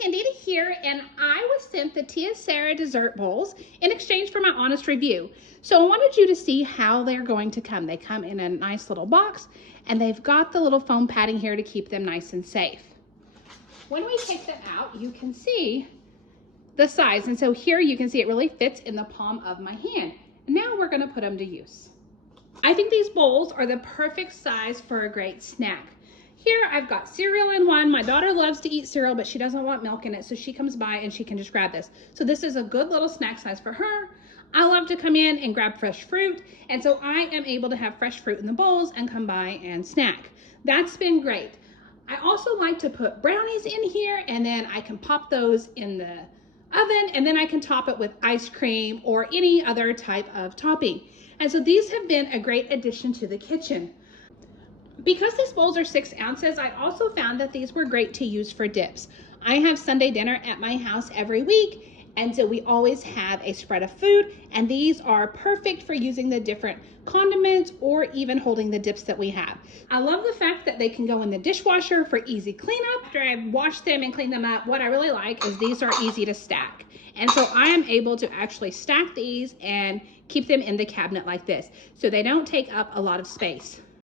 Candida here, and I was sent the Teocera dessert bowls in exchange for my honest review. So I wanted you to see how they're going to come. They come in a nice little box, and they've got the little foam padding here to keep them nice and safe. When we take them out, you can see the size, and so here you can see it really fits in the palm of my hand. And now we're going to put them to use. I think these bowls are the perfect size for a great snack. Here I've got cereal in one. My daughter loves to eat cereal, but she doesn't want milk in it, so she comes by and she can just grab this. So this is a good little snack size for her. I love to come in and grab fresh fruit, and so I am able to have fresh fruit in the bowls and come by and snack. That's been great. I also like to put brownies in here, and then I can pop those in the oven, and then I can top it with ice cream or any other type of topping. And so these have been a great addition to the kitchen. Because these bowls are 6 ounces, I also found that these were great to use for dips. I have Sunday dinner at my house every week, and so we always have a spread of food, and these are perfect for using the different condiments or even holding the dips that we have. I love the fact that they can go in the dishwasher for easy cleanup. After I've washed them and cleaned them up, what I really like is these are easy to stack. And so I am able to actually stack these and keep them in the cabinet like this, so they don't take up a lot of space.